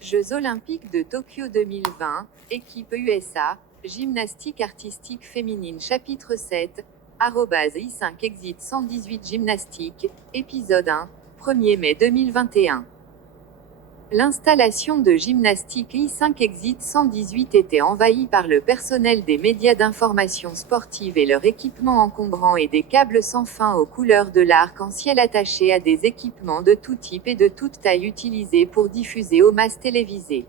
Jeux olympiques de Tokyo 2020, équipe USA, gymnastique artistique féminine chapitre 7, @i5 exit 118 gymnastique, épisode 1, 1er mai 2021. L'installation de gymnastique I5 Exit 118 était envahie par le personnel des médias d'information sportive et leur équipement encombrant et des câbles sans fin aux couleurs de l'arc-en-ciel attachés à des équipements de tout type et de toute taille utilisés pour diffuser aux masses télévisées.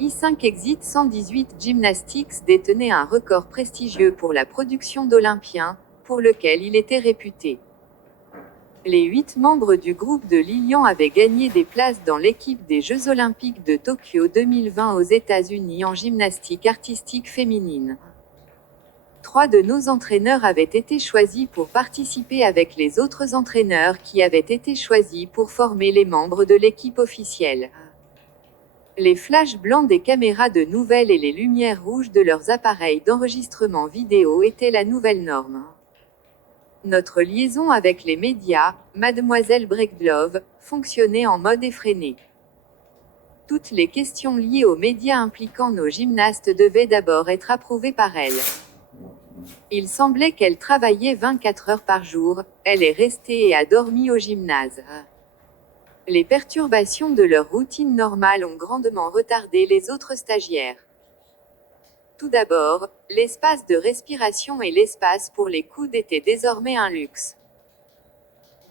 I5 Exit 118 Gymnastics détenait un record prestigieux pour la production d'Olympiens, pour lequel il était réputé. Les 8 membres du groupe de Lilian avaient gagné des places dans l'équipe des Jeux olympiques de Tokyo 2020 aux États-Unis en gymnastique artistique féminine. 3 de nos entraîneurs avaient été choisis pour participer avec les autres entraîneurs qui avaient été choisis pour former les membres de l'équipe officielle. Les flashs blancs des caméras de nouvelles et les lumières rouges de leurs appareils d'enregistrement vidéo étaient la nouvelle norme. Notre liaison avec les médias, Mademoiselle Breedlove, fonctionnait en mode effréné. Toutes les questions liées aux médias impliquant nos gymnastes devaient d'abord être approuvées par elle. Il semblait qu'elle travaillait 24 heures par jour, elle est restée et a dormi au gymnase. Les perturbations de leur routine normale ont grandement retardé les autres stagiaires. Tout d'abord, l'espace de respiration et l'espace pour les coudes étaient désormais un luxe.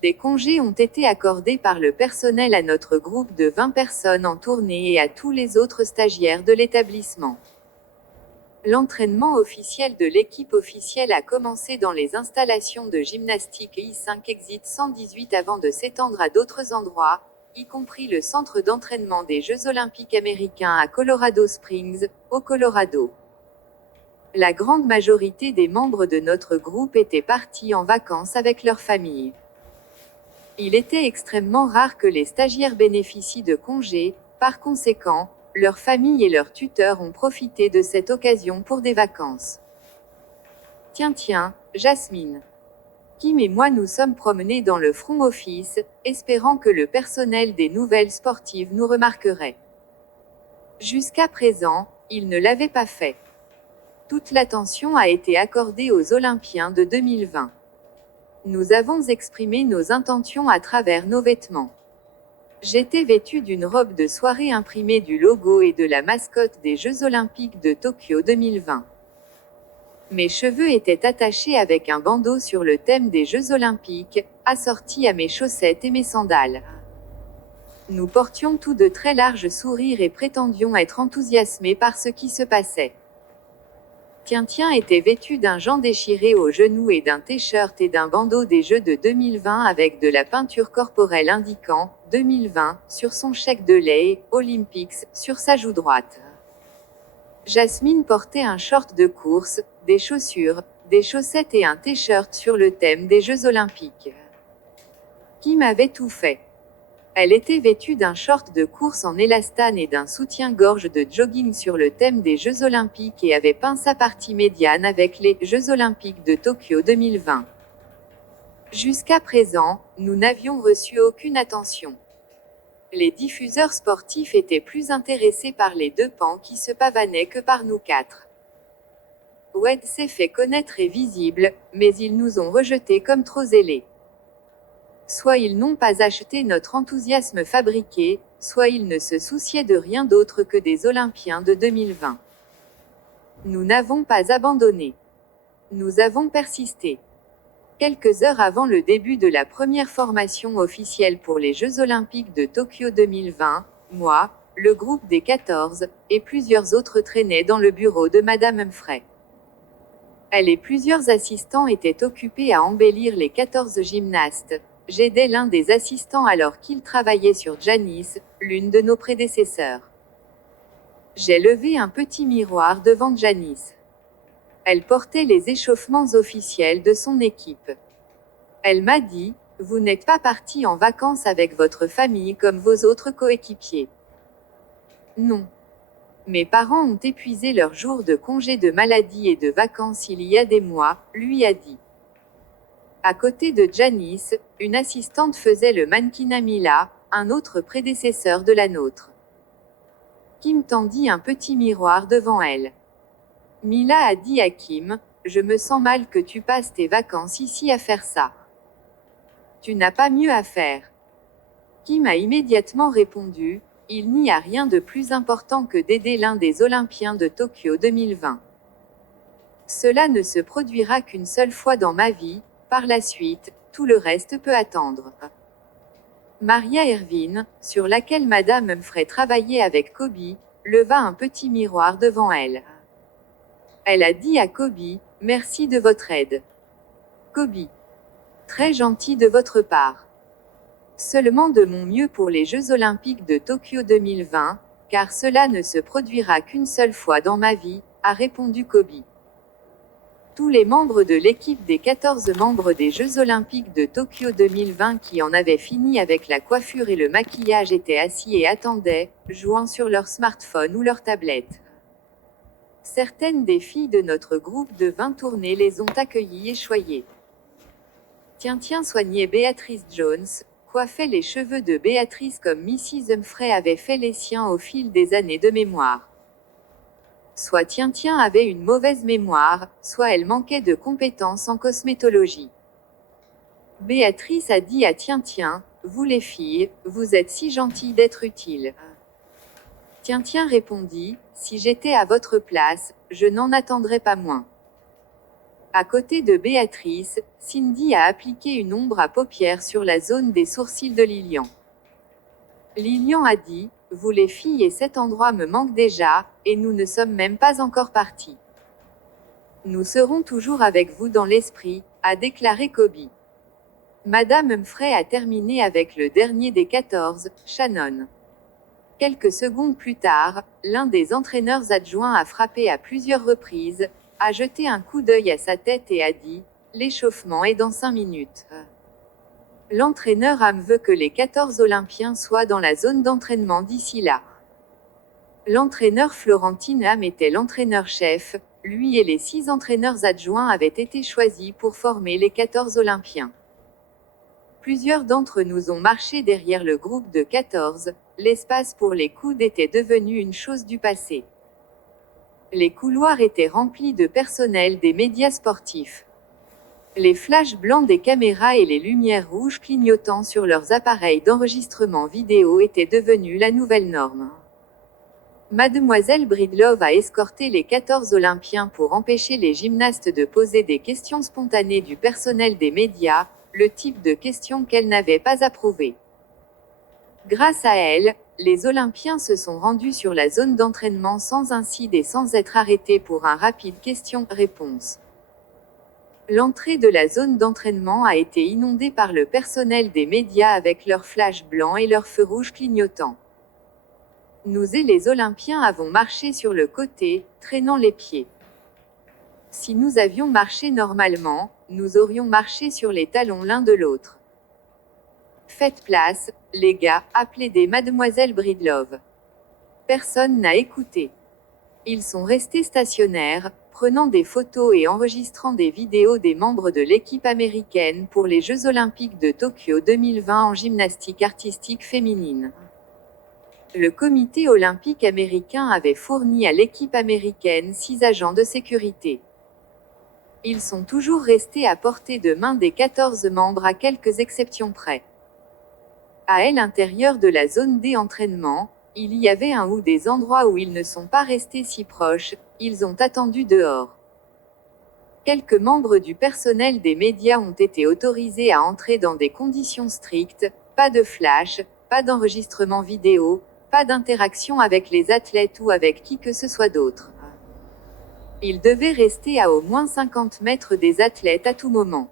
Des congés ont été accordés par le personnel à notre groupe de 20 personnes en tournée et à tous les autres stagiaires de l'établissement. L'entraînement officiel de l'équipe officielle a commencé dans les installations de gymnastique I5 Exit 118 avant de s'étendre à d'autres endroits, y compris le centre d'entraînement des Jeux olympiques américains à Colorado Springs, au Colorado. La grande majorité des membres de notre groupe étaient partis en vacances avec leur famille. Il était extrêmement rare que les stagiaires bénéficient de congés, par conséquent, leurs familles et leurs tuteurs ont profité de cette occasion pour des vacances. Tiens, Jasmine. Kim et moi nous sommes promenés dans le front office, espérant que le personnel des nouvelles sportives nous remarquerait. Jusqu'à présent, il ne l'avait pas fait. Toute l'attention a été accordée aux Olympiens de 2020. Nous avons exprimé nos intentions à travers nos vêtements. J'étais vêtue d'une robe de soirée imprimée du logo et de la mascotte des Jeux olympiques de Tokyo 2020. Mes cheveux étaient attachés avec un bandeau sur le thème des Jeux olympiques, assorti à mes chaussettes et mes sandales. Nous portions tous de très larges sourires et prétendions être enthousiasmés par ce qui se passait. Tiens était vêtu d'un jean déchiré aux genoux et d'un t-shirt et d'un bandeau des Jeux de 2020 avec de la peinture corporelle indiquant « 2020 » sur son chèque de lait et « Olympics » sur sa joue droite. Jasmine portait un short de course, des chaussures, des chaussettes et un t-shirt sur le thème des Jeux olympiques. Kim avait tout fait. Elle était vêtue d'un short de course en élastane et d'un soutien-gorge de jogging sur le thème des Jeux olympiques et avait peint sa partie médiane avec les Jeux olympiques de Tokyo 2020. Jusqu'à présent, nous n'avions reçu aucune attention. Les diffuseurs sportifs étaient plus intéressés par les 2 pans qui se pavanaient que par nous 4. Wed s'est fait connaître et visible, mais ils nous ont rejetés comme trop zélés. Soit ils n'ont pas acheté notre enthousiasme fabriqué, soit ils ne se souciaient de rien d'autre que des Olympiens de 2020. Nous n'avons pas abandonné. Nous avons persisté. Quelques heures avant le début de la première formation officielle pour les Jeux olympiques de Tokyo 2020, moi, le groupe des 14, et plusieurs autres traînaient dans le bureau de Madame Humphrey. Elle et plusieurs assistants étaient occupés à embellir les 14 gymnastes. J'aidais l'un des assistants alors qu'il travaillait sur Janice, l'une de nos prédécesseurs. J'ai levé un petit miroir devant Janice. Elle portait les échauffements officiels de son équipe. Elle m'a dit, « Vous n'êtes pas parti en vacances avec votre famille comme vos autres coéquipiers. » Non. Mes parents ont épuisé leurs jours de congé de maladie et de vacances il y a des mois, lui a dit. À côté de Janice, une assistante faisait le mannequinat Mila, un autre prédécesseur de la nôtre. Kim tendit un petit miroir devant elle. Mila a dit à Kim, « Je me sens mal que tu passes tes vacances ici à faire ça. Tu n'as pas mieux à faire. » Kim a immédiatement répondu, « Il n'y a rien de plus important que d'aider l'un des Olympiens de Tokyo 2020. Cela ne se produira qu'une seule fois dans ma vie, par la suite, tout le reste peut attendre. » Maria Ervin, sur laquelle Madame Humphrey travaillait avec Kobe, leva un petit miroir devant elle. Elle a dit à Kobe, « Merci de votre aide. Kobe. Très gentil de votre part. Seulement de mon mieux pour les Jeux Olympiques de Tokyo 2020, car cela ne se produira qu'une seule fois dans ma vie, » a répondu Kobe. Tous les membres de l'équipe des 14 membres des Jeux Olympiques de Tokyo 2020 qui en avaient fini avec la coiffure et le maquillage étaient assis et attendaient, jouant sur leur smartphone ou leur tablette. Certaines des filles de notre groupe de 20 tournées les ont accueillies et choyées. Tiens soignait Béatrice Jones, coiffait les cheveux de Béatrice comme Mrs. Humphrey avait fait les siens au fil des années de mémoire. Soit Tiens avait une mauvaise mémoire, soit elle manquait de compétences en cosmétologie. Béatrice a dit à Tiens, vous les filles, vous êtes si gentilles d'être utiles. Tiens répondit, si j'étais à votre place, je n'en attendrais pas moins. À côté de Béatrice, Cindy a appliqué une ombre à paupières sur la zone des sourcils de Lilian. Lilian a dit, vous les filles et cet endroit me manque déjà, et nous ne sommes même pas encore partis. Nous serons toujours avec vous dans l'esprit, a déclaré Kobe. Madame Humphrey a terminé avec le dernier des 14, Shannon. Quelques secondes plus tard, l'un des entraîneurs adjoints a frappé à plusieurs reprises, a jeté un coup d'œil à sa tête et a dit, l'échauffement est dans 5 minutes. L'entraîneur Am veut que les 14 Olympiens soient dans la zone d'entraînement d'ici là. L'entraîneur Florentine Am était l'entraîneur-chef, lui et les 6 entraîneurs adjoints avaient été choisis pour former les 14 Olympiens. Plusieurs d'entre nous ont marché derrière le groupe de 14, l'espace pour les coudes était devenu une chose du passé. Les couloirs étaient remplis de personnel des médias sportifs. Les flashs blancs des caméras et les lumières rouges clignotant sur leurs appareils d'enregistrement vidéo étaient devenus la nouvelle norme. Mademoiselle Bridlove a escorté les 14 Olympiens pour empêcher les gymnastes de poser des questions spontanées du personnel des médias, le type de questions qu'elle n'avait pas approuvé. Grâce à elle, les Olympiens se sont rendus sur la zone d'entraînement sans incide et sans être arrêtés pour un rapide question-réponse. L'entrée de la zone d'entraînement a été inondée par le personnel des médias avec leurs flashs blancs et leurs feux rouges clignotants. Nous et les Olympiens avons marché sur le côté, traînant les pieds. Si nous avions marché normalement, nous aurions marché sur les talons l'un de l'autre. Faites place, les gars, appelez des Mademoiselle Bridlove. Personne n'a écouté. Ils sont restés stationnaires, prenant des photos et enregistrant des vidéos des membres de l'équipe américaine pour les Jeux Olympiques de Tokyo 2020 en gymnastique artistique féminine. Le comité olympique américain avait fourni à l'équipe américaine 6 agents de sécurité. Ils sont toujours restés à portée de main des 14 membres à quelques exceptions près. À l'intérieur de la zone d'entraînement, il y avait un ou des endroits où ils ne sont pas restés si proches, ils ont attendu dehors. Quelques membres du personnel des médias ont été autorisés à entrer dans des conditions strictes, pas de flash, pas d'enregistrement vidéo, pas d'interaction avec les athlètes ou avec qui que ce soit d'autre. Ils devaient rester à au moins 50 mètres des athlètes à tout moment.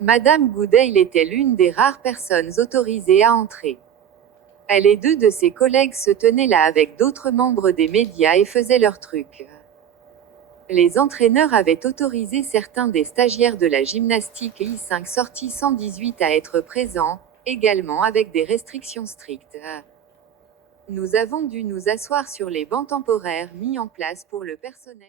Madame Goodale était l'une des rares personnes autorisées à entrer. Elle et 2 de ses collègues se tenaient là avec d'autres membres des médias et faisaient leur truc. Les entraîneurs avaient autorisé certains des stagiaires de la gymnastique I5 sortie 118 à être présents, également avec des restrictions strictes. Nous avons dû nous asseoir sur les bancs temporaires mis en place pour le personnel.